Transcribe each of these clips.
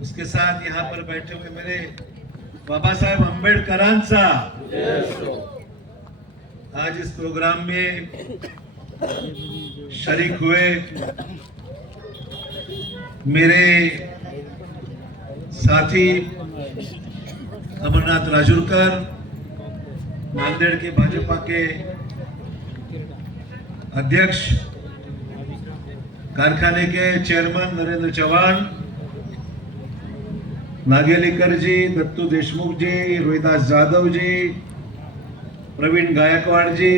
उसके साथ यहाँ पर बैठे हुए मेरे बाबा साहेब आंबेडकरांचा आज इस प्रोग्राम में शरीक हुए मेरे साथी अमरनाथ राजूरकर, नांदेड़ के भाजपा के अध्यक्ष, कारखाने के चेयरमैन नरेंद्र चौहान, नागेलीकर जी, दत्तू देशमुख जी, रोहिदास जाधव जी, प्रवीण गायकवाड़ जी,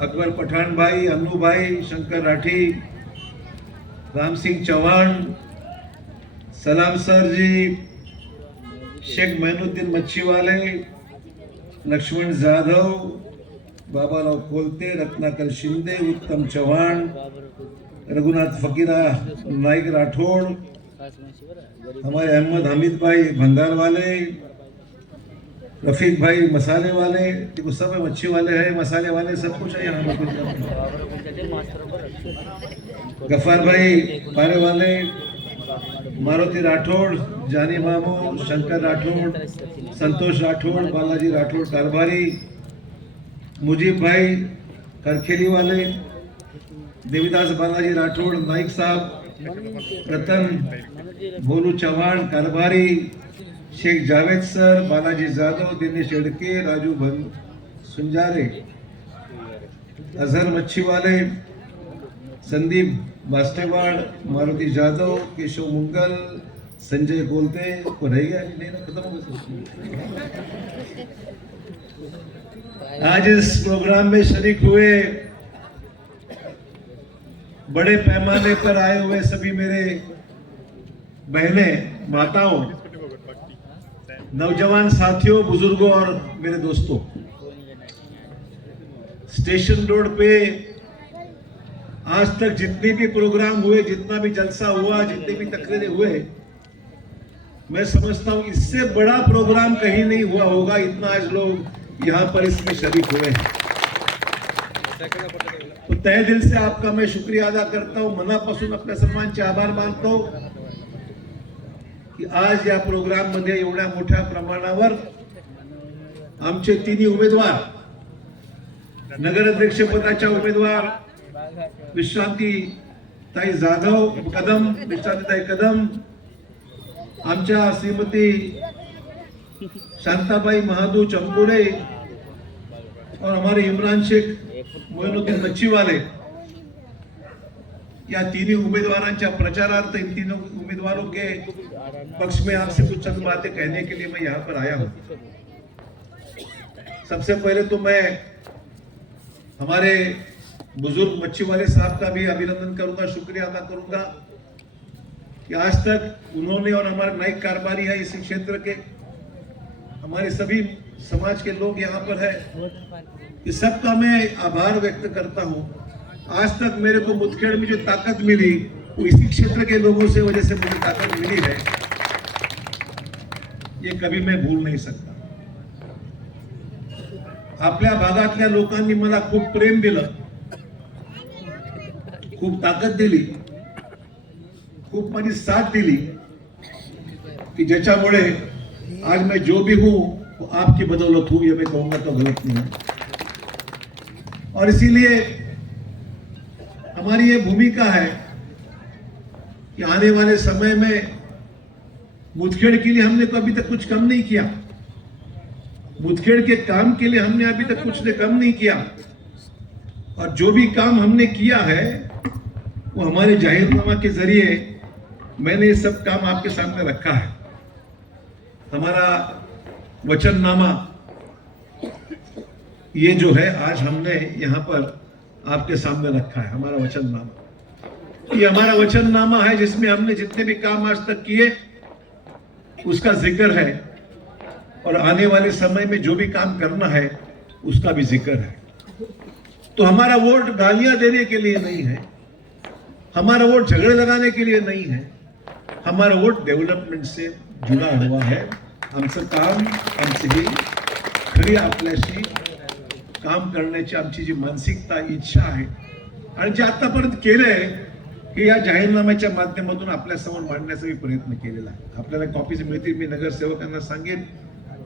अकबर पठान भाई, अन्नू भाई, शंकर राठी, राम सिंह चौहान, सलाम सर जी, शेख मैनुद्दीन मच्छीवाले, लक्ष्मण जाधव, बाबाराव कोलते, रत्नाकर शिंदे, उत्तम चौहान, रघुनाथ फकीरा नाइक राठौड़, हमारे अहमद हमीद भाई भंगार वाले, रफीक भाई मसाले वाले, देखो सब मच्छी वाले हैं, मसाले वाले, सब कुछ है यहाँ। गफ्फार भाई पारे वाले, मारुति राठौड़, जानी मामू, शंकर राठौड़, संतोष राठौड़, बालाजी राठौड़ कारभारी, मुजीब भाई करखेली वाले, देवीदास बालाजी राठौड़ नाइक साहब, रतन भोलू चौहान कारभारी, शेख जावेद सर, बालाजी जाधव, दिनेश एड़के, राजू सुंजारे, अजहर मच्छी वाले, संदीप बास्टेवाड़, मारुति जाधव, केशव मुंगल, संजय बोलते को रह गया नहीं ना, खत्म हो गया। आज इस प्रोग्राम में शरीक हुए बड़े पैमाने पर आए हुए सभी मेरे बहनें, माताओं, नौजवान साथियों, बुजुर्गों और मेरे दोस्तों, स्टेशन रोड पे आज तक जितने भी प्रोग्राम हुए, जितना भी जलसा हुआ, जितने भी तकरीरें हुए, मैं समझता हूं इससे बड़ा प्रोग्राम कहीं नहीं हुआ होगा, इतना आज लोग यहाँ पर इसमें शरीक हुए हैं। तो तहे दिल से आपका मैं शुक्रिया अदा करता हूं, मनापासून आपल्या सर्वांचे आभार मानतो की आज या प्रोग्राम मध्ये एवढ्या मोठ्या प्रमाणावर आमचे तिन्ही उमेदवार, नगराध्यक्ष पदाच्या उमेदवार विश्रांती ताई जाधव कदम, विश्रांतीताई कदम, आमच्या श्रीमती शांताबाई महादू चंपुरे और हमारे इमरान शेख मोइनुद्दीन मच्छीवाले, या तीनों उम्मीदवारों प्रचारार्थ इन तीनों उम्मीदवारों के पक्ष में आपसे कुछ चंद बातें कहने के लिए मैं यहाँ पर आया हूँ। सबसे पहले तो मैं हमारे बुजुर्ग मच्छीवाले साहब का भी अभिनंदन करूंगा, शुक्रिया अदा करूंगा कि आज तक उन्होंने और हमारे नाइक कारोबारी है इस क्षेत्र के, हमारे सभी समाज के लोग यहाँ पर है, इस सबका मैं आभार व्यक्त करता हूँ। आज तक मेरे को मुदखेड़ में जो ताकत मिली वो इसी क्षेत्र के लोगों से वजह से मुझे ताकत मिली है, ये कभी मैं भूल नहीं सकता। आपल्या भागातल्या लोकांनी मला खूप प्रेम दिलं, खूप ताकद दिली, खूप माझी साथ दिली कि ज्याच्यामुळे आज मैं जो भी हूं वो आपकी बदौलत हूं, ये मैं कहूंगा तो गलत नहीं है। और इसीलिए हमारी ये भूमिका है कि आने वाले समय में मुदखेड़ के लिए हमने तो अभी तक कुछ कम नहीं किया, मुदखेड़ के काम के लिए हमने अभी तक कुछ ने कम नहीं किया, और जो भी काम हमने किया है वो हमारे जाहिरनामा के जरिए मैंने ये सब काम आपके सामने रखा है। हमारा वचननामा ये जो है आज हमने यहाँ पर आपके सामने रखा है, हमारा वचननामा। ये हमारा वचननामा है जिसमें हमने जितने भी काम आज तक किए उसका जिक्र है, और आने वाले समय में जो भी काम करना है उसका भी जिक्र है। तो हमारा वोट गालियां देने के लिए नहीं है, हमारा वोट झगड़े लगाने के लिए नहीं है, हमारा वोट डेव्हलपमेंट से जुड़ा हुआ है। आमचं काम, आमची ही खरी आपल्याशी काम करण्याची आमची जी मानसिकता, इच्छा आहे आणि जे आतापर्यंत केलंय हे या जाहीरनाम्याच्या माध्यमातून आपल्यासमोर मांडण्याचा मी प्रयत्न केलेला आहे. आपल्याला कॉपीज मिळतील. मी नगरसेवकांना सांगेन,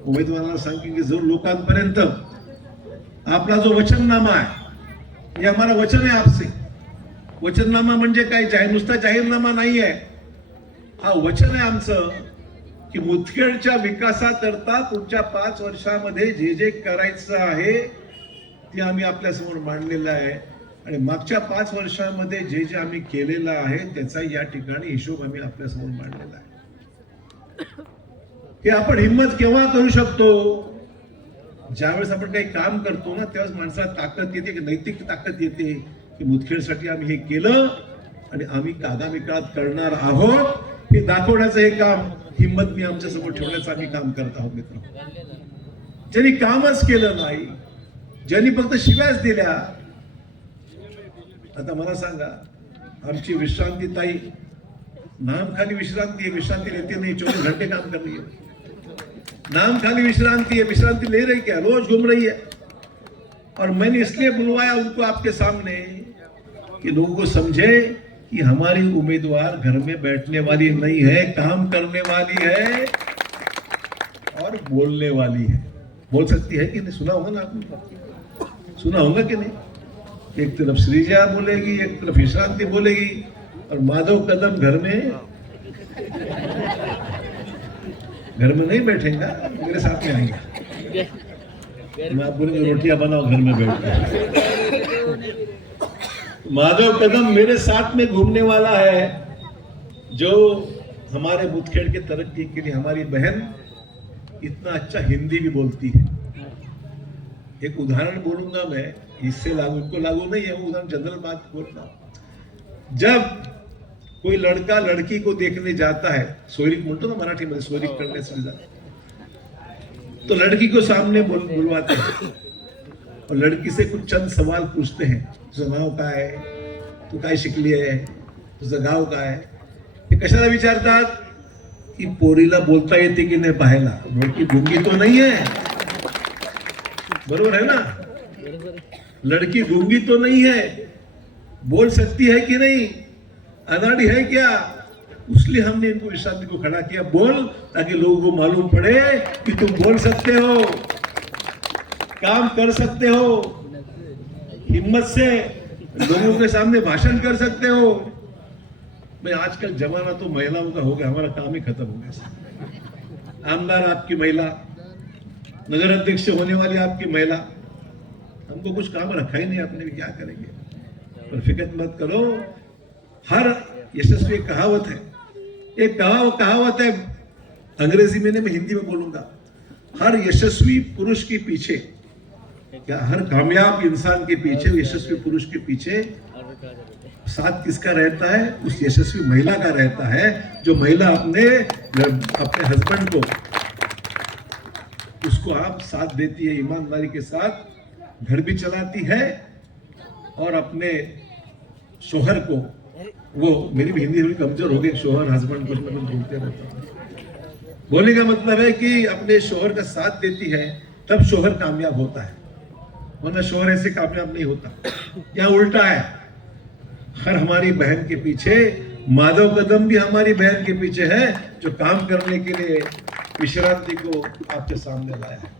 उमेदवारांना सांगेन की जरूर लोकांपर्यंत आपला जो वचननामा आहे, ये हमारा वचन है आपसे. वचननामा म्हणजे काय? नुसता जाहीरनामा नाही आहे. हा वचन आहे आमचं की मुदखेडच्या विकासाकरता पुढच्या 5 वर्षामध्ये जे जे करायचं आहे ते आम्ही आपल्यासमोर मांडलेलं आहे. आणि मागच्या 5 वर्षामध्ये जे जे आम्ही केलेलं आहे त्याचा या ठिकाणी हिशोब आम्ही आपल्यासमोर मांडलेला आहे. हे आपण हिम्मत केव्हा करू शकतो? ज्यावेळेस आपण काही काम करतो ना, त्यावेळेस माणसाला ताकद येते, की नैतिक ताकद येते की मुदखेडसाठी आम्ही हे केलं आणि आम्ही आगामी काळात करणार आहोत हे दाखवण्याचं हे काम, हिम्मत मी आमच्या समोर ठेवण्याचं आम्ही काम करत आहोत. मित्र, ज्यांनी कामच केलं नाही, ज्यांनी फक्त शिव्याच दिल्या. आता मला सांगा, आमची विश्रांती ताई नाम खाली विश्रांती है, विश्रांति लेते नहीं, 24 घंटे काम कर रही है. नाम खाली विश्रांति है, विश्रांति ले रही क्या? रोज घूम रही है. और मैंने इसलिए बुलवाया उनको आपके सामने कि लोगों को समझे कि हमारी उम्मीदवार घर में बैठने वाली नहीं है, काम करने वाली है और बोलने वाली है. बोल सकती है कि नहीं? सुना होगा ना आपने, सुना होगा कि नहीं? एक तरफ श्रीजा बोलेगी, एक तरफ विश्रांति बोलेगी और माधव कदम घर में नहीं बैठेगा, मेरे साथ में आएंगे. मैं आप बोलेंगे रोटियां बनाओ घर में बैठ कर. माधव कदम मेरे साथ में घूमने वाला है, जो हमारे मुदखेड़ के तरक्की के लिए हमारी बहन इतना अच्छा हिंदी भी बोलती है. एक उदाहरण बोलूंगा मैं, इससे लागू इनको लागू नहीं है, वो उदाहरण जनरल बात बोलता हूं. जब कोई लड़का लड़की को देखने जाता है, सोयरीक बोलते ना मराठी में, सोयरीक करने से जाता, तो लड़की को सामने बुलवाते हैं और लड़की से कुछ चंद सवाल पूछते हैं. तुझं नाव काय, तू काय शिकली आहे, तुझं गाव काय. हे कशाला विचारतात? की पोरीला बोलता येते की नाही पाहायला. लड़की गुंगी तो नहीं है, बरोबर है ना? लड़की गूंगी तो नहीं है, बोल सकती है कि नहीं, अनाड़ी है क्या? इसलिए हमने इनको विश्रांति को खड़ा किया. बोल, ताकि लोगों को मालूम पड़े कि तुम बोल सकते हो, काम कर सकते हो, हिम्मत से लोगों के सामने भाषण कर सकते हो. भाई आजकल जमाना तो महिलाओं का हो गया, हमारा काम ही खत्म हो गया. आमदार आपकी महिला, नगर अध्यक्ष होने वाली आपकी महिला, हमको कुछ काम रखा ही नहीं आपने, भी क्या करेंगे. पर फिक्र मत करो. हर यशस्वी कहावत है, एक कहावत है अंग्रेजी में, मैं हिंदी में बोलूंगा. हर यशस्वी पुरुष के पीछे, क्या हर कामयाब इंसान के पीछे, यशस्वी पुरुष के पीछे साथ किसका रहता है? उस यशस्वी महिला का रहता है, जो महिला अपने हस्बैंड को, उसको आप साथ देती है, ईमानदारी के साथ घर भी चलाती है और अपने शोहर को, वो मेरी भी हिंदी थोड़ी कमजोर हो गई, शोहर हस्बैंड कुछ मैं बोलते रहता हूँ. बोलने का मतलब है कि अपने शोहर का साथ देती है, तब शोहर कामयाब होता है, वरना शोहर ऐसे कामयाब नहीं होता. यहाँ उल्टा है. हर हमारी बहन के पीछे, माधव कदम भी हमारी बहन के पीछे है, जो काम करने के लिए विश्रांति को आपके सामने लाया है.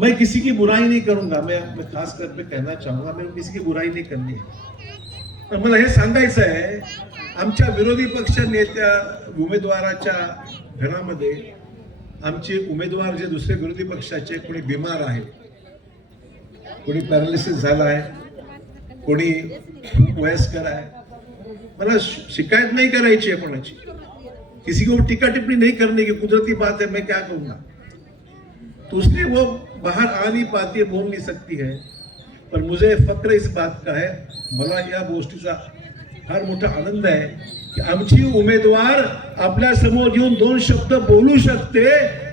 मैं किसी की बुराई नहीं करूंगा. मैं खास कर पे कहना चाहूंगा, मैं किसी की बुराई नहीं करनी है. पण मला हे सांगायचं आहे, आमच्या विरोधी पक्ष नेत्या उमेदवाराच्या घरामध्ये आमचे उमेदवार जे दुसरे विरोधी पक्षाचे, कोणी बिमार आहे, कोणी पॅरालिसिस झाला आहे, कोणी वयस्कर आहे. मला शिकायत नहीं करायची है कोणाची, किसी को टीका टिप्पणी नहीं करने की, कुदरती बात है, मैं क्या कहूंगा. तो उसने वो बाहर आ नहीं पाती है, बोल नहीं सकती है. पर मुझे फक्र इस बात का है, मला या गोष्टीचा फार मोठा आनंद आहे की आमची उमेदवार आपल्या समोर येऊन 2 शब्द बोलू शकते.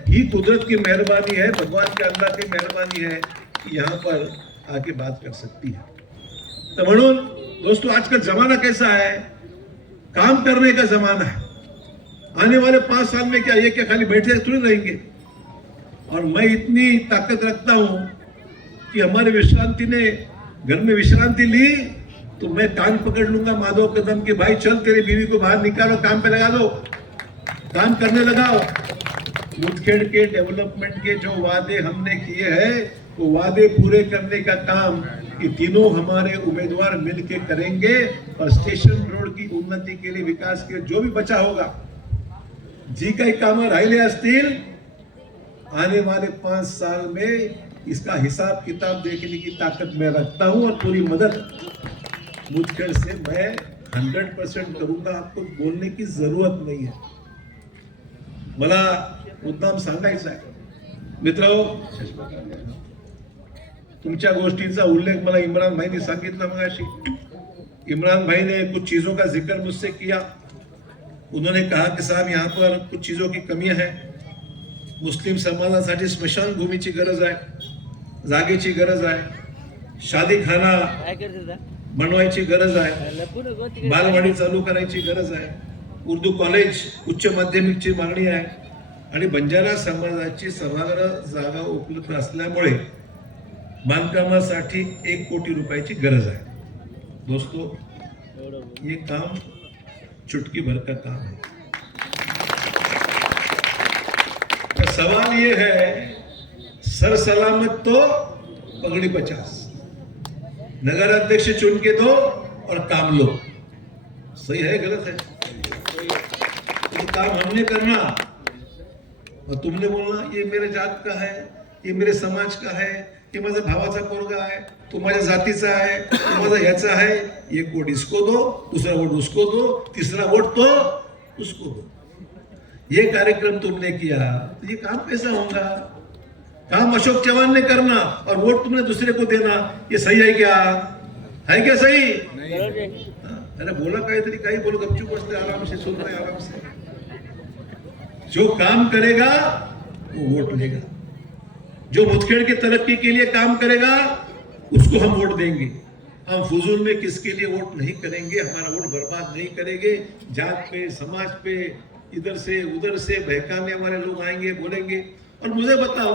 ही कुदरत की मेहरबानी है, भगवान के अल्लाह की मेहरबानी है कि यहाँ पर आके बात कर सकती है. तो म्हणून दोस्तों, आज का जमाना कैसा है? काम करने का जमाना है. आने वाले 5 साल में क्या ये क्या खाली बैठे थोड़ी रहेंगे. और मैं इतनी ताकत रखता हूं कि हमारे विश्रांति ने घर में विश्रांति ली तो मैं कान पकड़ लूंगा माधव कदम के, भाई चल तेरी बीवी को बाहर निकालो, काम पे लगा दो, काम करने लगाओ। मुदखेड़ के डेवलपमेंट के जो वादे हमने किए हैं वो वादे पूरे करने का काम ये तीनों हमारे उम्मीदवार मिलके करेंगे। और स्टेशन रोड की उन्नति के लिए, विकास के जो भी बचा होगा, जी का काम राहिले असतील, आने वाले 5 साल में इसका हिसाब किताब देखने की ताकत मैं रखता हूं और पूरी मदद मुदखेड़ से मैं 100% करूंगा। आपको बोलने की जरूरत नहीं है। मला मुद्दाम सांगायचं आहे मित्र, तुमच्या गोष्टींचा उल्लेख मला इमरान भाई ने सांगितला मगाशी। इमरान भाई ने कुछ चीजों का जिक्र मुझसे किया। उन्होंने कहा कि साहब यहाँ पर कुछ चीजों की कमियां है। मुस्लिम समाजासाठी स्मशान भूमीची गरज आहे, जागेची गरज आहे, शादीखाना बनवायची गरज आहे, बालवाडी चालू करायची गरज आहे, उर्दू कॉलेज उच्च माध्यमिकची मागणी आहे आणि बंजारा समाजाची सभागृह जागा उपलब्ध असल्यामुळे बांधकामासाठी 1 कोटी रुपयाची गरज आहे। दोस्तों, ये काम चुटकी भर का काम है। तो सवाल ये है, सर सलामत तो पगड़ी 50, नगर अध्यक्ष चुन के दो और काम लो। सही है गलत है? तो काम हमने करना और तुमने बोलना ये मेरे जात का है, ये मेरे समाज का है, ये माझा भावाचा पोरगा आहे, तो माझ्या जातीचा आहे, तो माझा ह्याचा आहे, 1 वोट इसको दो, दूसरा वोट उसको दो, तीसरा वोट तो उसको दो। ये कार्यक्रम तुमने किया तो ये काम कैसा होगा? काम अशोक चौहान ने करना और वोट तुमने दूसरे को देना, ये सही है क्या? है क्या सही? अरे बोला काहीतरी, काही बोलो, गपचूप बसते, आराम से सुन रहे, आराम से। जो काम करेगा वो वोट लेगा, जो मुदखेड़ की तरक्की के लिए काम करेगा उसको हम वोट देंगे। हम फजूल में किसके लिए वोट नहीं करेंगे, हमारा वोट बर्बाद नहीं करेंगे। जात पे, समाज पे, इधर से उधर से बहकाने वाले लोग आएंगे, बोलेंगे। और मुझे बताओ,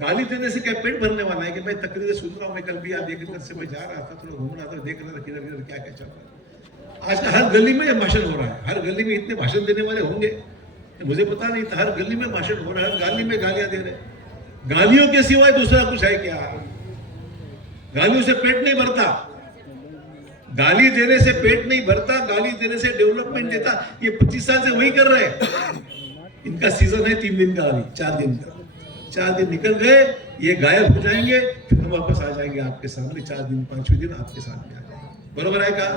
गाली देने से क्या पेट भरने वाला है? कि मैं तकरीरें सुन रहा हूँ, मैं कल भी यहाँ देखने से मैं जा रहा था, थोड़ा घूम रहा था, देख रहा था किधर किधर क्या क्या चल रहा है। आज हर गली में यह भाषण हो रहा है, हर गली में इतने भाषण देने वाले होंगे, मुझे पता नहीं था। हर गली में भाषण हो रहा है, हर गली में गालियां दे रहे हैं। गालियों के सिवाय दूसरा कुछ है क्या? गालियों से पेट नहीं भरता, गाली देने से पेट नहीं भरता, गाली देने से डेवलपमेंट देता। ये 25 साल से वही कर रहे हैं। इनका सीजन है 3 दिन का, अभी 4 दिन का। 4 दिन निकल गए, ये गायब हो जाएंगे, फिर हम वापस आ जाएंगे आपके सामने। 4 दिन 5वें दिन आपके सामने आ जाएंगे। बरोबर है का?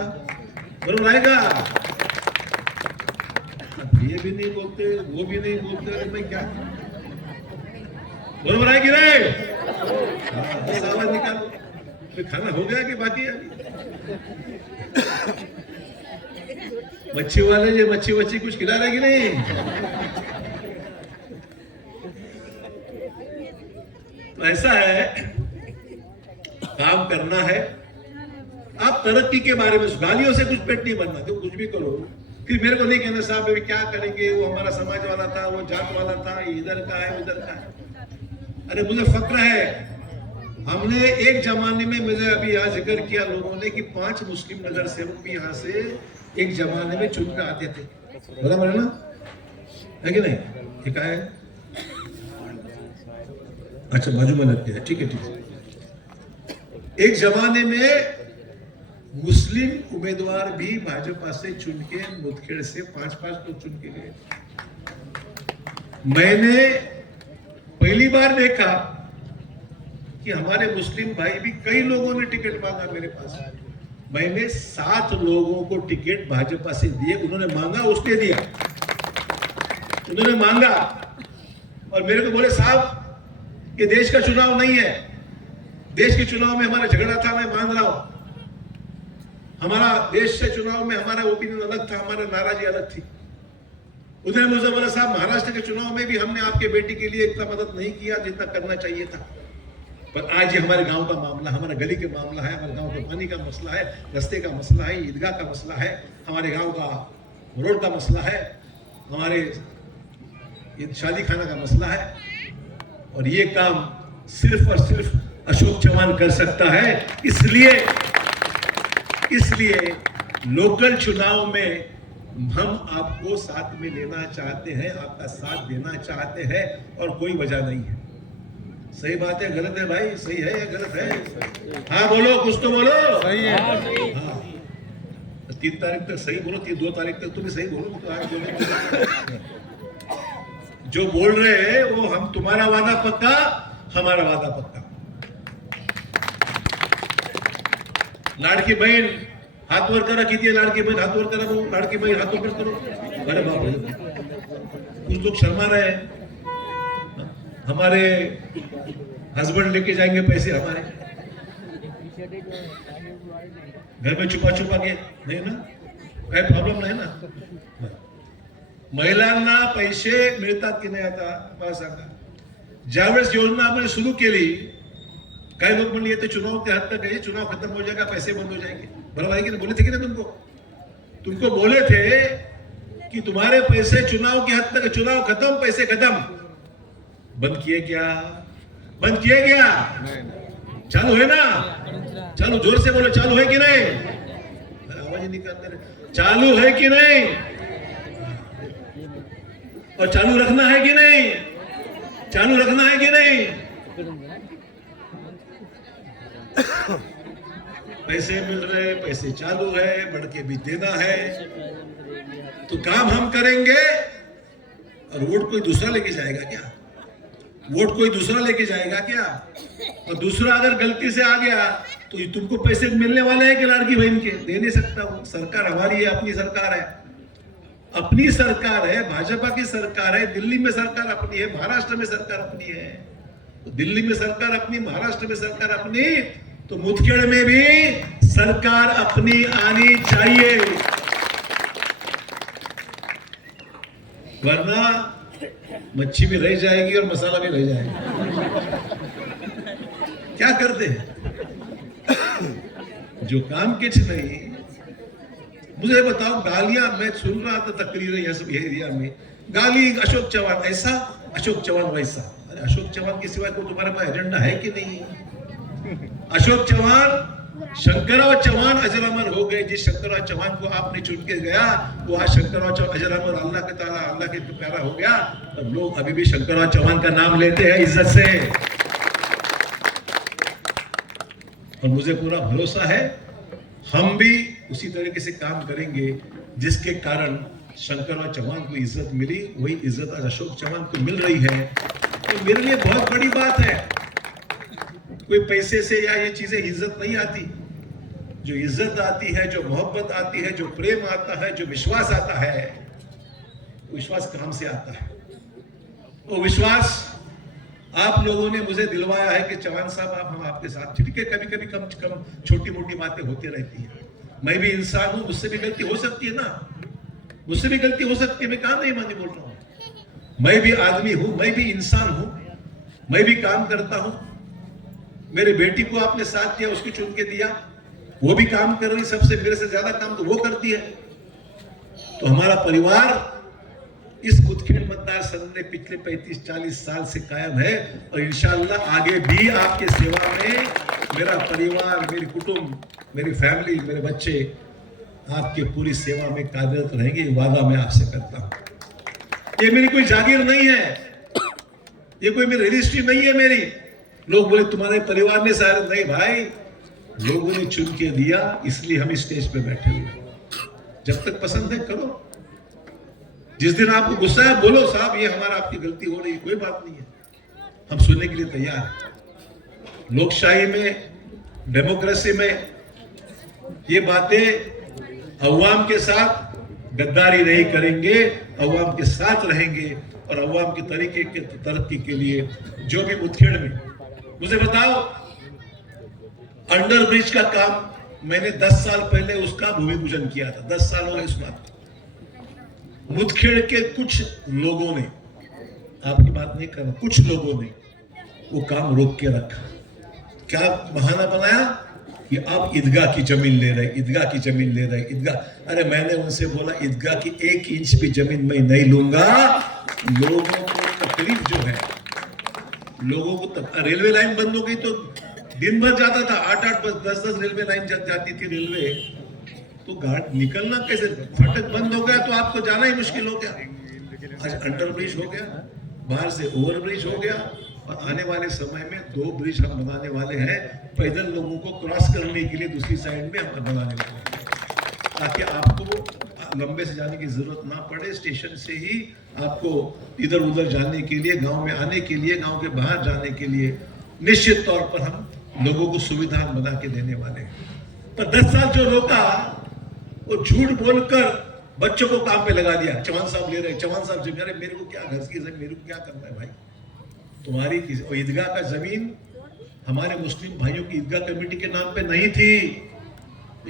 बरोबर है का? ये भी नहीं बोलते, वो भी नहीं बोलते, अरे मैं क्या? बरोबर है कि नहीं? बस आवाज निकालो। फिर खाना हो गया कि बाकी है? मच्छी वाले जो मच्छी कुछ खिला रहे कि नहीं? तो ऐसा है, काम करना है। आप तरक्की के बारे में गालियों से कुछ पेट नहीं भरना, तो कुछ भी करो। फिर मेरे को नहीं कहना साहब अभी क्या करेंगे, वो हमारा समाज वाला था, वो जात वाला था, इधर का है उधर का है। अरे मुझे फक्र है, हमने एक जमाने में, मुझे अभी यहाँ जिक्र किया लोगों ने कि 5 मुस्लिम नगर सेवक भी यहाँ से एक जमाने में चुनकर आते थे। बराबर है ना? है कि नहीं? ठीक है, अच्छा बाजू में लग गया, ठीक है ठीक है। एक जमाने में मुस्लिम उम्मीदवार भी भाजपा से चुन के मुदखेड़ से 5-5 लोग चुन के गए। मैंने पहली बार देखा कि हमारे मुस्लिम भाई भी, कई लोगों ने टिकट मांगा मेरे पास। मैंने 7 लोगों को टिकट भाजपा से दिए। उन्होंने मांगा, उसने दिया। उन्होंने मांगा और मेरे को बोले साहब ये देश का चुनाव नहीं है, देश के चुनाव में हमारा झगड़ा था, मैं मान रहा हूं। हमारा देश से चुनाव में हमारा ओपिनियन अलग था, हमारा नाराजगी अलग थी। उधर मुझे बोला साहब महाराष्ट्र के चुनाव में भी हमने आपके बेटी के लिए इतना मदद नहीं किया जितना करना चाहिए था। पर आज ये हमारे गांव का मामला, हमारे गली के मामला है, हमारे गांव के पानी का मसला है, रास्ते का मसला है, ईदगाह का मसला है, हमारे गांव का रोड का मसला है, हमारे शादी खाना का मसला है। और ये काम सिर्फ और सिर्फ अशोक चौहान कर सकता है। इसलिए इसलिए लोकल चुनाव में हम आपको साथ में लेना चाहते हैं, आपका साथ देना चाहते हैं, और कोई वजह नहीं है। सही बात है गलत है भाई? सही है या गलत है? हाँ बोलो, कुछ तो बोलो। सही है। हाँ 3 तारीख तक सही बोलो, 2 तारीख तक तुम सही बोलो, तो आज बोलो। जो बोल रहे हैं वो हम, तुम्हारा वादा पक्का, हमारा वादा पक्का। लाड़की बहन हाथ वर करा, कीजिए लाड़की बहन हाथ वर करा, वो लाड़की बहन हाथ वर करो। अरे बाप रे, कुछ लोग शर्मा रहे हैं। हमारे हस्बैंड लेके जाएंगे पैसे हमारे, घर में छुपा छुपा के नाही ना, काही प्रॉब्लेम नाही ना। महिलांना पैसे मिळतात की नाही आता मला सांगा? ज्यावेळेस योजना आपण सुरू केली, काही लोग म्हणले ये तो चुनाव के हद तक है, चुनाव खत्म हो जाएगा, पैसे बंद हो जाएंगे। बराबर है कि नहीं? बोले थे कि नहीं तुमको बोले थे कि तुम्हारे पैसे चुनाव की हद तक, चुनाव खत्म पैसे खत्म। बंद किए क्या? बंद किए क्या? चालू है ना? चालू, जोर से बोलो, चालू है कि नहीं? आवाज ही नहीं करते रहे। चालू है कि नहीं? और चालू रखना है कि नहीं? चालू रखना है कि नहीं? पैसे मिल रहे, पैसे चालू है, बढ़ के भी देना है, तो काम हम करेंगे। और वोट कोई दूसरा लेके जाएगा क्या? वोट कोई दूसरा लेके जाएगा क्या? और दूसरा अगर गलती से आ गया तो तुमको पैसे मिलने वाले हैं कि लाड़की बहन के? दे नहीं सकता हूं। सरकार हमारी है, अपनी सरकार है, अपनी सरकार है, भाजपा की सरकार है। दिल्ली में सरकार अपनी है, महाराष्ट्र में सरकार अपनी है। तो दिल्ली में सरकार अपनी, महाराष्ट्र में सरकार अपनी, तो मुदखेड़ में भी सरकार अपनी आनी चाहिए, वरना मच्छी भी रह जाएगी और मसाला भी रह जाएगा। क्या करते हैं जो काम किच नहीं। मुझे बताओ, गालियां मैं सुन रहा था तकरीरें यह सब एरिया में, गाली अशोक चौहान ऐसा, अशोक चौहान वैसा। अरे अशोक चौहान के सिवाय को तुम्हारे पास एजेंडा है कि नहीं? अशोक चौहान, शंकरराव चौहान अजर अमर हो गए। जिस शंकरराव चौहान को आपने चुन के गया, वो आज शंकरराव चौहान अजर अमर, अल्लाह के ताला, अल्लाह के प्यारा हो गया। तब लोग अभी भी शंकरराव चौहान का नाम लेते हैं इज्जत से। और मुझे पूरा भरोसा है हम भी उसी तरीके से काम करेंगे जिसके कारण शंकरराव चौहान को इज्जत मिली, वही इज्जत आज अशोक चौहान को मिल रही है। तो मेरे लिए बहुत बड़ी बात है। कोई पैसे से या ये चीजें इज्जत नहीं आती। जो इज्जत आती है, जो मोहब्बत आती है, जो प्रेम आता है, जो विश्वास आता है, विश्वास काम से आता है। वो विश्वास आप लोगों ने मुझे दिलवाया है कि चौहान साहब आप, हम आपके साथ। ठीक है, कभी कभी कम छोटी मोटी बातें होती रहती हैं। मैं भी इंसान हूं, मुझसे भी गलती हो सकती है ना, मुझसे भी गलती हो सकती है। मैं कहां नहीं मानी बोल रहा हूं। मैं भी आदमी हूं, मैं भी इंसान हूं, मैं भी काम करता हूं। मेरी बेटी को आपने साथ दिया, उसको चुन के दिया, वो भी काम कर रही, सबसे मेरे से ज्यादा काम तो वो करती है। तो हमारा परिवार इस मुदखेड़ मतदार संघ में पिछले 35-40 साल से कायम है, और इंशाअल्लाह आगे भी आपके सेवा में मेरा परिवार, मेरी कुटुंब, मेरी फैमिली, मेरे बच्चे आपके पूरी सेवा में कार्यरत रहेंगे। वादा मैं आपसे करता हूं। ये मेरी कोई जागीर नहीं है, ये कोई मेरी रजिस्ट्री नहीं है मेरी। लोग बोले तुम्हारे परिवार ने सारे, नहीं भाई, लोगों ने चुन के दिया, इसलिए हम इस स्टेज पे बैठे हुए। जब तक पसंद है करो, जिस दिन आपको गुस्सा है बोलो साहब ये हमारा, आपकी गलती हो रही, कोई बात नहीं है, हम सुनने के लिए तैयार हैं। लोकशाही में, डेमोक्रेसी में ये बातें, अवाम के साथ गद्दारी नहीं करेंगे, अवाम के साथ रहेंगे, और अवाम के तरीके के तरक्की के लिए जो भी मुदखेड़ में। मुझे बताओ, अंडर ब्रिज का काम मैंने 10 साल पहले उसका भूमि पूजन किया था। 10 साल हो गए इस बात को। मुदखेड़ के कुछ लोगों ने, आपकी बात नहीं कर रहा, कुछ लोगों ने वो काम रोक के रखा। क्या बहाना बनाया कि आप ईदगाह की जमीन ले रहे, ईदगाह की जमीन ले रहे, ईदगाह। अरे मैंने उनसे बोला ईदगाह की 1 इंच भी जमीन मैं नहीं लूंगा। लोगों को तकलीफ जो है, लोगों को रेलवे लाइन बंद हो गई तो दिन भर जाता था, 8-8, 10-10 रेलवे लाइन जाती थी रेलवे, तो गाड़ी निकलना कैसे, फाटक बंद हो गया तो आपको जाना ही मुश्किल हो गया। आज अंडर ब्रिज हो गया, बाहर से ओवर ब्रिज हो गया, और आने वाले समय में 2 ब्रिज हम बनाने वाले हैं पैदल लोगों को क्रॉस करने के लिए, दूसरी साइड में हम बनाने वाले हैं, ताकि आपको लंबे से जाने की जरूरत ना पड़े। स्टेशन से ही आपको इधर उधर जाने के लिए, गांव में आने के लिए, गांव के बाहर जाने के लिए निश्चित तौर पर हम लोगों को सुविधा बना के देने वाले हैं। पर 10 साल जो रोका, वो झूठ बोलकर बच्चों को काम पे लगा दिया। चौहान साहब ले रहे, चौहान साहब जी, मेरे को क्या घर की जमीन, मेरे को क्या करना है भाई, तुम्हारी ईदगाह का जमीन हमारे मुस्लिम भाइयों की ईदगाह कमेटी के नाम पे नहीं थी।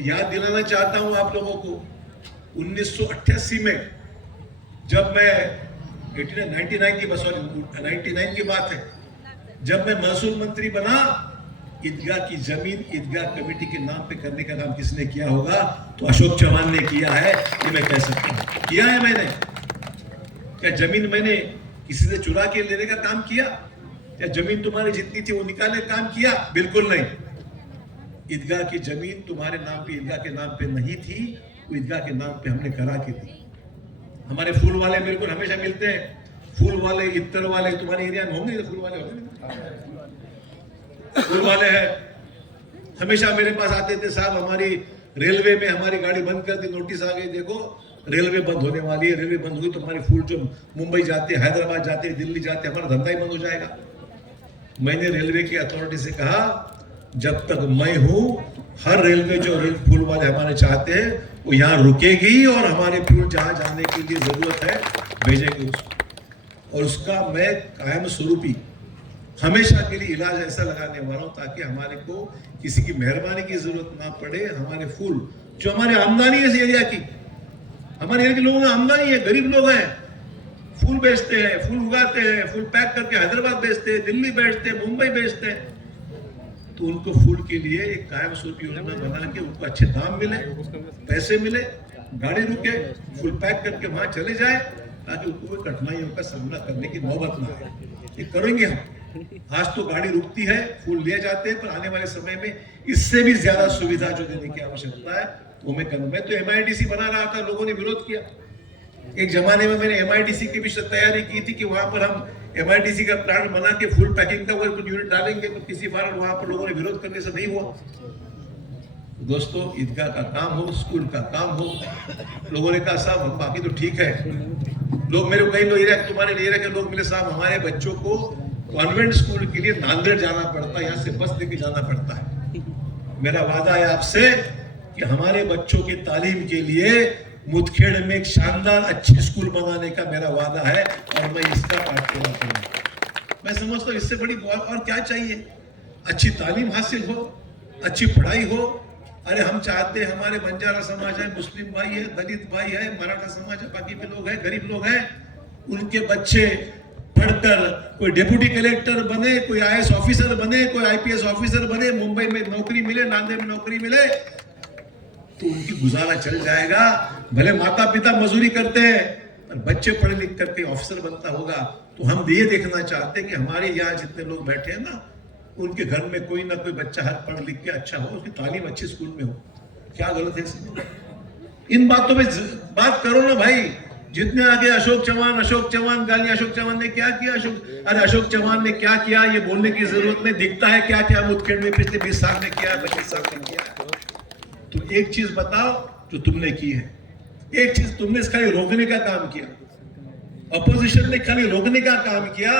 याद दिलाना चाहता हूं आप लोगों को, 1988 में जब मैं 99 की बस 99 की बात है, जब मैं महसूल मंत्री बना, ईदगाह की जमीन ईदगाह कमेटी के नाम पे करने का काम किसने किया होगा? तो अशोक चौहान ने किया है, ये मैं कह सकता हूं। किया है मैंने? क्या जमीन मैंने किसी से चुरा के लेने का काम किया? क्या जमीन तुम्हारी जितनी थी वो निकालने का काम किया? बिल्कुल नहीं। ईदगाह की जमीन तुम्हारे नाम पे, ईदगाह के नाम पे नहीं थी, वो ईदगाह के नाम पे हमने करा के दी। हमारे फूल वाले मेरे को हमेशा मिलते हैं, फूल वाले, इत्तर वाले, तुम्हारे एरिया में होंगे फूल वाले, होंगे फूल वाले हैं, हमेशा मेरे पास आते थे, साहब हमारी रेलवे में हमारी गाड़ी बंद कर दी, नोटिस आ गई, देखो रेलवे बंद होने वाली है, रेलवे बंद हुई तो हमारे फूल जो मुंबई जाते, हैदराबाद जाते, दिल्ली जाते, हमारा धंधा ही बंद हो जाएगा। मैंने रेलवे की अथॉरिटी से कहा, जब तक मैं हूं, हर रेलवे जो फूल वाले हमारे चाहते हैं वो यहाँ रुकेगी, और हमारे फूल जहां जाने के लिए जरूरत है भेजेंगे उसको, और उसका मैं कायम स्वरूपी हमेशा के लिए इलाज ऐसा लगाने वाला हूं, ताकि हमारे को किसी की मेहरबानी की जरूरत ना पड़े। हमारे फूल जो हमारी आमदनी है इस एरिया की, हमारे एरिया के लोगों की आमदनी है, गरीब लोग हैं, फूल बेचते हैं, फूल उगाते हैं, फूल पैक करके हैदराबाद बेचते हैं, दिल्ली बेचते हैं, मुंबई बेचते हैं, तो उनको फूल के लिए एक कायम स्वरूप योजना बना के उनको अच्छे दाम मिले, पैसे मिले, गाड़ी रुके, फूल पैक करके वहां चले जाए, ताकि उनको कोई कठिनाइयों का सामना करने की नौबत ना आए। ये करेंगे हम। आज तो गाड़ी रुकती है, फूल ले जाते हैं, पर आने वाले समय में इससे भी ज्यादा सुविधा जो देने की आवश्यकता है वो मैं करूँ। मैं तो MIDC बना रहा था, लोगों ने विरोध किया। एक जमाने में मैंने MIDC की भी तैयारी की थी कि वहां पर हम MIDC का प्लांट बना के फूल पैकिंग का कुछ यूनिट डालेंगे, तो किसी कारण वहां पर लोगों ने विरोध करने से नहीं हुआ। दोस्तों, ईदगाह का काम हो, स्कूल का काम हो, लोगों ने कहा साहब बाकी तो ठीक है। लोग मेरे को कई लोग तुम्हारे एरिया के लोग मिले, साहब हमारे बच्चों को कॉन्वेंट स्कूल के लिए नांदेड़ जाना पड़ता है, यहाँ से बस लेके जाना पड़ता है। मेरा वादा है आपसे कि हमारे बच्चों की तालीम के लिए मुदखेड़ में एक शानदार अच्छी स्कूल बनाने का मेरा वादा है, और मैं इसका पाठ पूरा करूंगा। मैं समझता हूँ इससे बड़ी और क्या चाहिए? अच्छी तालीम हासिल हो, अच्छी पढ़ाई हो। अरे हम चाहते हैं हमारे बंजारा समाज है, मुस्लिम भाई है, दलित भाई है, मराठा समाज है, बाकी के लोग हैं, गरीब लोग हैं, उनके बच्चे पढ़कर कोई डिप्टी कलेक्टर बने, कोई IAS ऑफिसर बने, कोई IPS ऑफिसर बने, मुंबई में नौकरी मिले, नांदेड़ में नौकरी मिले, तो उनकी गुजारा चल जाएगा। भले माता पिता मजदूरी करते हैं, पर बच्चे पढ़ लिख करके ऑफिसर बनता होगा। तो हम ये देखना चाहते हैं कि हमारे यहाँ जितने लोग बैठे हैं ना, उनके घर में कोई ना कोई बच्चा हर पढ़ लिख के अच्छा हो, उसकी तालीम अच्छी स्कूल में हो। क्या गलत है इसमें? इन बातों में बात करो ना भाई। जितने आगे अशोक चौहान गाली, अशोक चौहान ने क्या किया, अरे अशोक चौहान ने क्या किया ये बोलने की जरूरत नहीं, दिखता है क्या क्या मुदखेड़ में पिछले 20 साल में किया, 25 साल में किया। तो एक चीज बताओ जो तुमने की है, एक चीज तुमने खाली रोकने का काम किया, अपोजिशन ने खाली रोकने का काम किया,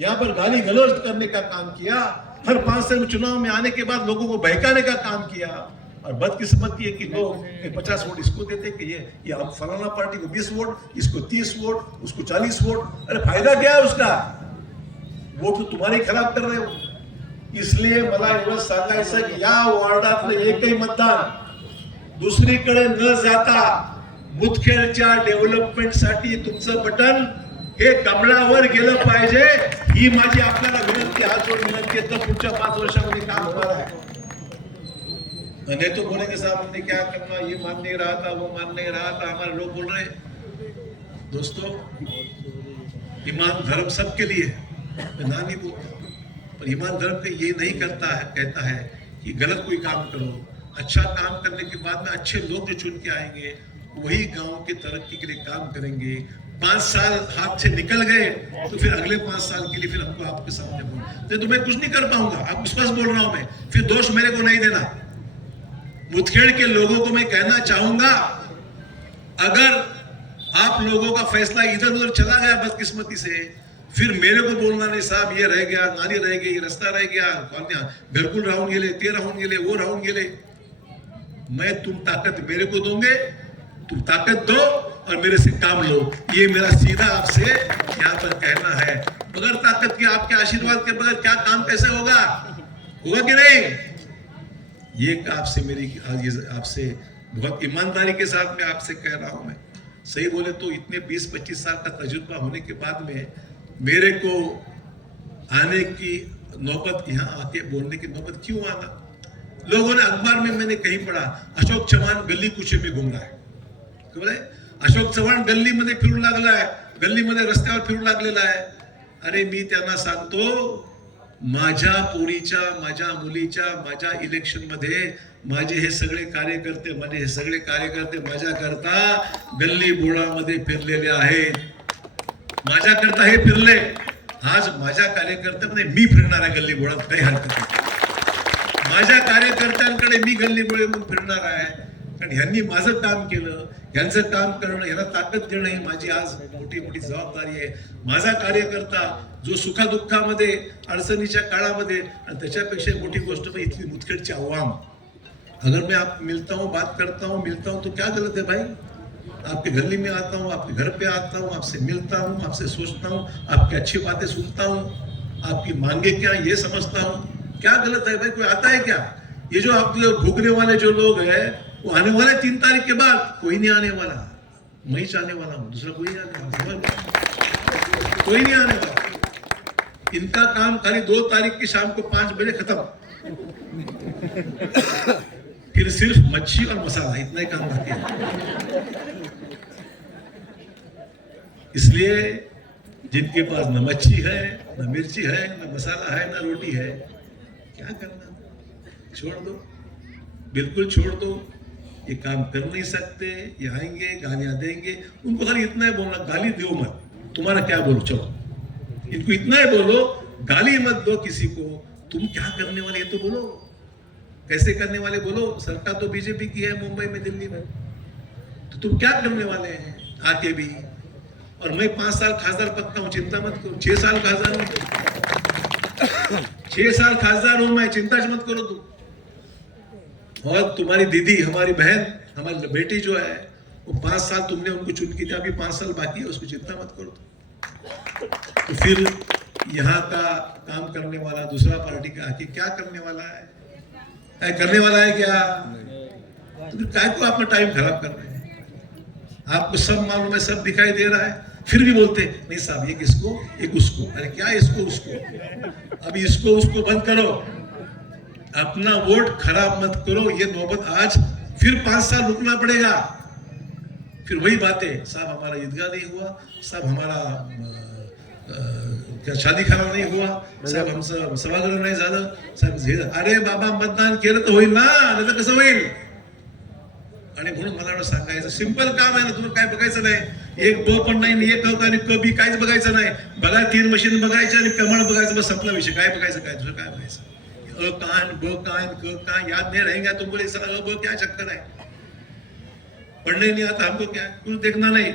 यहाँ पर गाली गलौज करने का काम किया, हर 5 साल चुनाव में आने के बाद लोगों को बहकाने का काम किया। और बदकिस्मती है कि लोग 50 वोट इसको देते कि ये आप फलाना पार्टी को 20 वोट, इसको 30 वोट, उसको 40 वोट। अरे फायदा क्या है उसका? वोट तो तुम्हारे खराब कर रहे हो। इसलिए मला एवढं सांगायचं की या वॉर्डातलं एकही मतदान दुसरीकडे न जाता मुदखेडच्या डेव्हलपमेंटसाठी तुमचं बटन हे कमळावर गेलं पाहिजे, ही माझी आपल्याला विनंती, हात जोडून विनंती आहे। तर पुढच्या 5 वर्षामध्ये काम होणार आहे। नहीं तो बोलेंगे साहब हमने क्या करना, ये मान नहीं रहा था, वो मान नहीं रहा था, हमारे लोग बोल रहे। दोस्तों, ईमान धर्म सबके लिए मैं ना नहीं बोलता, पर ईमान धर्म के ये नहीं करता है, कहता है कि गलत कोई काम करो, अच्छा काम करने के बाद में अच्छे लोग जो चुन के आएंगे वही गांव की तरक्की के लिए काम करेंगे। 5 साल हाथ से निकल गए तो फिर अगले 5 साल के लिए फिर हमको आपके सामने बोल तो मैं कुछ नहीं कर पाऊंगा। आप स्पष्ट बोल रहा हूं मैं, फिर दोष मेरे को नहीं देना। मुदखेड़ के लोगों को मैं कहना चाहूंगा, अगर आप लोगों का फैसला इधर उधर चला गया बदकिस्मती से, फिर मेरे को बोलना नहीं साहब ये रह गया, नाली रह गई, रास्ता रह गया, घरकुल राहून गेले, ते राहून गेले, वो राहून गेले। मैं तुम ताकत मेरे को दोगे, तुम ताकत दो और मेरे से काम लो। ये मेरा सीधा आपसे यहाँ पर कहना है। बगैर ताकत के, आपके आशीर्वाद के बगैर क्या काम कैसे होगा? होगा कि नहीं? ये आपसे मेरी आपसे बहुत ईमानदारी के साथ मैं आपसे कह रहा हूं। मैं सही बोले तो इतने 20-25 साल का तजुर्बा होने के बाद में मेरे को आने की नौबत, यहाँ आके बोलने की नौबत क्यों आना? लोगों ने अखबार में मैंने कहीं पढ़ा, अशोक चव्हाण गल्ली कुचे में घूम रहा है। बोले अशोक चव्हाण गल्ली मध्ये फिरू लागला आहे, गल्लीमध्ये रस्त्यावर फिरू लागलेला आहे। अरे मी त्यांना सांगतो, माझ्या पोरीच्या, माझ्या मुलीच्या, माझ्या इलेक्शन मध्ये माझे हे सगळे कार्यकर्ते माझ्या करता गल्ली बोळामध्ये फिरलेले आहेत। माझ्या करता हे फिरले। आज माझ्या कार्यकर्त्यांमध्ये मी फिरणार आहे गल्ली बोळात, काही हरकत नाही। माझ्या कार्यकर्त्यांकडे मी गल्ली बोळातून फिरणार आहे, कारण ह्यांनी माझं काम केलं। यांचं काम करणं, यांना ताकद देणं ही माझी आज मोठी मोठी जबाबदारी आहे। माझा कार्यकर्ता जो सुखादुःखामध्ये, अडचणीच्या काळामध्ये, आणि त्याच्यापेक्षा मोठी गोष्ट म्हणजे इतकी मुदखेड़ची आवाम, अगर मैं आप मिलता हूँ, बात करता हूँ, मिलता हूँ तो क्या गलत है भाई? आपके गली में आता हूँ, आपके घर पे आता हूँ, आपसे मिलता हूँ, आपसे सोचता हूँ, आपकी अच्छी बातें सुनता हूँ, आपकी मांगे क्या ये समझता हूँ। क्या गलत है भाई? कोई आता है क्या? ये जो आप भूखने वाले जो लोग हैं वो आने वाले 3 तारीख के बाद, कोई नहीं आने वाला। मैं ही आने वाला हूँ, दूसरा कोई नहीं आने वाला, कोई नहीं आने वाला। इनका काम खाली 2 तारीख की शाम को 5 बजे खत्म। फिर सिर्फ मच्छी और मसाला, इतना ही काम बाकी है। इसलिए जिनके पास न मच्छी है, न मिर्ची है, न मसाला है, न रोटी है, क्या करना? छोड़ दो, बिल्कुल छोड़ दो। ये काम कर नहीं सकते, ये आएंगे गालियां देंगे। उनको खाली इतना ही बोलना, गाली दो मत, तुम्हारा क्या बोलो, चलो इनको इतना ही बोलो, गाली मत दो किसी को। तुम क्या करने वाले ये तो बोलो, कैसे करने वाले बोलो। सरकार तो बीजेपी की है मुंबई में, दिल्ली में, तो तुम क्या करने वाले हैं आके भी? और मैं 5 साल खासदार पक्का हूं, चिंता मत करो। 6 साल खासदार हूं, 6 साल खासदार हूं मैं, चिंता मत करो तुम। और तुम्हारी दीदी, हमारी बहन, हमारी बेटी जो है, वो 5 साल तुमने उनको चुन की थी, अभी 5 साल बाकी है, उसको चिंता मत करो। तो फिर यहाँ का काम करने वाला दूसरा पार्टी का आके क्या करने वाला है? करने वाला है क्या? तो क्या को अपना टाइम खराब कर रहे हैं? आपको सब मालूम है, सब दिखाई दे रहा है, फिर भी बोलते नहीं साहब ये किसको, एक उसको। अरे क्या इसको उसको? अभी इसको उसको बंद करो, अपना वोट खराब मत करो। ये नौबत आज फिर 5 साल रुकना पड़ेगा। फिर वही बातें, साहब हमारा ईदगाह नहीं हुआ, साहब हमारा क्या शादी खाना नहीं हुआ, साहेब आमचं सभागृह नाही झालं, साहेब अरे बाबा मतदान केलं तर होईल ना, नाही तर कसं होईल? आणि म्हणून मला सांगायचं सिंपल काम आहे ना, तुम्हाला काय बघायचं नाही, एक ब पण नाही, एक आणि क बी काहीच बघायचं नाही। बघा 3 मशीन बघायच्या आणि कमळ बघायचं, बस संपला विषय। काय बघायचं, काय दुसरं काय बघायचं? अ कान ब कान क का याद नहीं रहेगा तुमको, सर अ ब क्या चक्कर है? पढ़ने नहीं आता हमको, क्या कुछ देखना नहीं।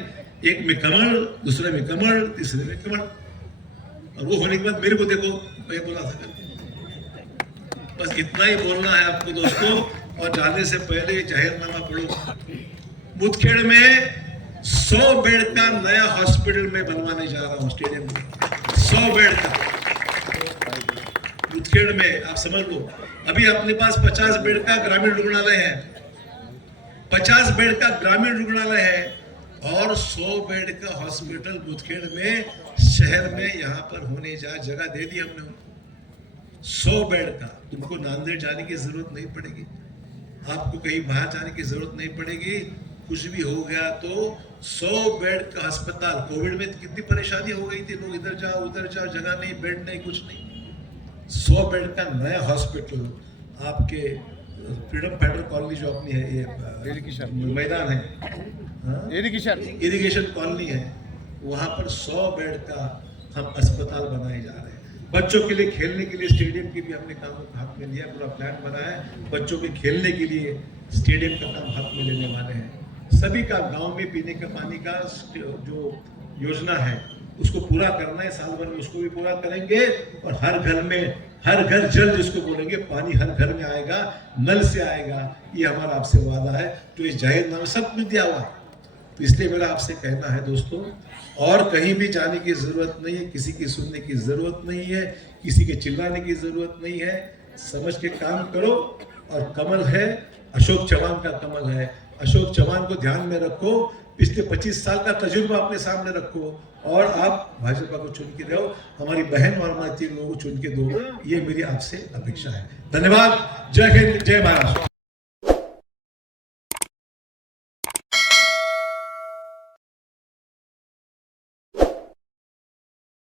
एक में कमल, दूसरे में कमल, तीसरे में कमल, और वो होने के बाद मेरे को देखो, मैं बोला था। बस इतना ही बोलना है आपको दोस्तों। और जाने से पहले जाहिरनामा पढ़ो। मुदखेड़ में 100 बेड का नया हॉस्पिटल में बनवाने जा रहा हूँ, स्टेडियम में 100 बेड का। मुदखेड़ में आप समझ लो, अभी अपने पास 50 बेड का ग्रामीण रुग्णालय है, 50 बेड का ग्रामीण रुग्णालय है, और 100 बेड का हॉस्पिटल मुदखेड़ में शहर में यहाँ पर होने जा जगह दे दी हमने। 100 बेड का, तुमको नांदेड़ जाने की जरूरत नहीं पड़ेगी, आपको कहीं बाहर जाने की जरूरत नहीं पड़ेगी। कुछ भी हो गया तो 100 बेड का अस्पताल। कोविड में कितनी परेशानी हो गई थी, लोग इधर जाओ उधर जाओ, जगह नहीं, बेड नहीं, कुछ नहीं। 100 बेड का नया हॉस्पिटल आपके फ्रीडम फाइटर कॉलोनी जो अपनी है, ये मैदान है, इरिगेशन कॉलोनी है, वहाँ पर 100 बेड का हम अस्पताल बनाए जा रहे हैं। बच्चों के लिए खेलने के लिए स्टेडियम की भी हमने काम हाथ में लिया, पूरा प्लान बना है। बच्चों के खेलने के लिए स्टेडियम का काम हाथ में लेने वाले हैं। सभी का गांव में पीने का पानी का जो योजना है उसको पूरा करना है, साल भर में उसको भी पूरा करेंगे। और हर घर में, हर घर जल जिसको बोलेंगे, पानी हर घर में आएगा, नल से आएगा, ये हमारा आपसे वादा है। तो इस जाहिरनामे सब कुछ दिया हुआ। तो इसलिए मेरा आपसे कहना है दोस्तों, और कहीं भी जाने की जरूरत नहीं है, किसी की सुनने की जरूरत नहीं है, किसी के चिल्लाने की जरूरत नहीं है। समझ के काम करो। और कमल है, अशोक चौहान का कमल है, अशोक चौहान को ध्यान में रखो। पिछले 25 साल का तजुर्बा अपने सामने रखो और आप भाजपा को चुन के दो, हमारी बहन और हमारे 3 लोगों को चुन के दो। ये मेरी आपसे अपेक्षा है। धन्यवाद। जय हिंद, जय महाराष्ट्र।